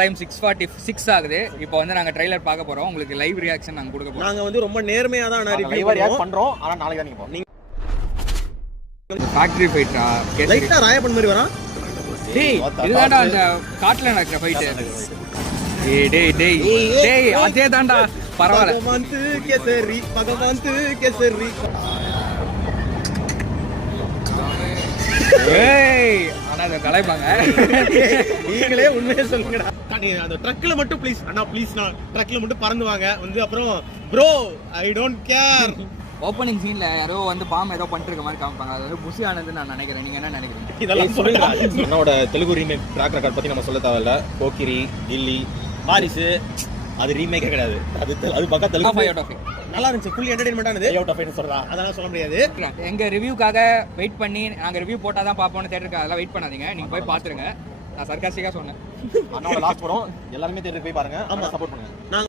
Time 6:46 ஆகுது. இப்போ வந்து நாங்க ட்ரைலர் பார்க்க போறோம். உங்களுக்கு லைவ் ரியாக்ஷன் நாங்க கொடுக்க போறோம். நாங்க வந்து ரொம்ப நேர்மையா தான் ரிவ்யூ பண்றோம். ஆனா நாளைக்கு தான் நீங்க போறீங்க. ஃபேக்டரி ஃபைட்டா லைட்டா ராயப்பன் மாதிரி வரா. டேய் இதுதான்டா அந்த காட்ல நடக்கிற ஃபைட். டேய் டேய் டேய் அதே தான்டா. பரவாயில்ல. பகவான் கேசரி. ஏய் ஆனா அத கலைப்பாங்க. நீங்களே உண்மையே சொல்லுங்கடா. அந்த ட்ரக்ல மட்டும் ப்ளீஸ் அண்ணா ப்ளீஸ் நான் ட்ரக்ல மட்டும் பறந்து வாங்க வந்து அப்புறம் bro I don't care. Opening சீன்ல யாரோ வந்து பாம் ஏதோ பண்ணிட்டு இருக்க மாதிரி காமிப்பாங்க. அது வந்து புசி ஆனது நான் நினைக்கிறேன். நீங்க என்ன நினைக்கிறீங்க? இதெல்லாம் சொல்லுடா. அண்ணாவோட தெலுங்கு ரீமேக் ட்ராக் ரெக்கார்ட் பத்தி நம்ம சொல்ல தேவையில்ல. போக்கிரி, கில்லி, வாரிசு அது ரீமேக்கே கிடையாது. அது பக்கா தெலுங்கு 5 out of 5 நல்லா இருந்துச்சு. ஃபுல் என்டர்டெயின்மென்ட் ஆனது. 5 out of 5 சொல்றா. அதெல்லாம் சொல்ல முடியாது. எங்க ரிவ்யூக்காக வெயிட் பண்ணி நாங்க ரிவ்யூ போட்டா தான் பாப்போம்னு தியேட்டருக்கு அதெல்லாம் வெயிட் பண்ணாதீங்க. நீங்க போய் பாத்துருங்க. நான் சர்காஸ்டிக்கா சொன்னேன். அண்ணாவோட லாஸ்ட் படம் எல்லாருமே தேட்டருக்கு போய் பாருங்க. சப்போர்ட் பண்ணுங்க.